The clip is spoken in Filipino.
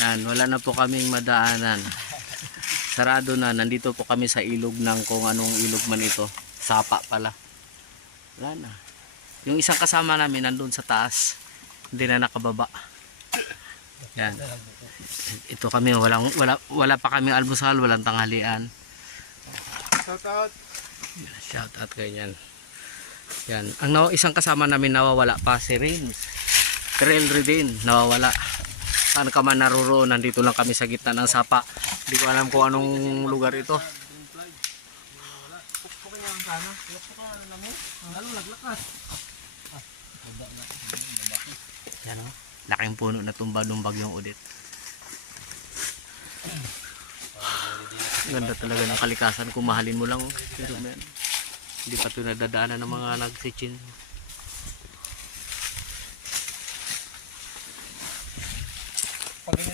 Yan, wala na po kaming madaanan. Sarado na. Nandito po kami sa ilog ng kung anong ilog man ito. Sapa pala. Wala na. Yung isang kasama namin nandun sa taas. Hindi na nakababa. Yan. Ito kami, wala pa kaming almusal, walang tanghalian. Shout out. Shout out ganyan. Yan. Ang isang kasama namin nawawala pa, si Rins. Trail din, nawawala. Saan ka man naroroon, nandito lang kami sa gitna ng sapa. Hindi ko alam kung anong lugar ito. Yan o, laking puno na tumba nung bagyong Odette. Ganda talaga ng kalikasan kung mahalin mo lang. Hindi pa ito nadadaanan ng mga nagsitsin.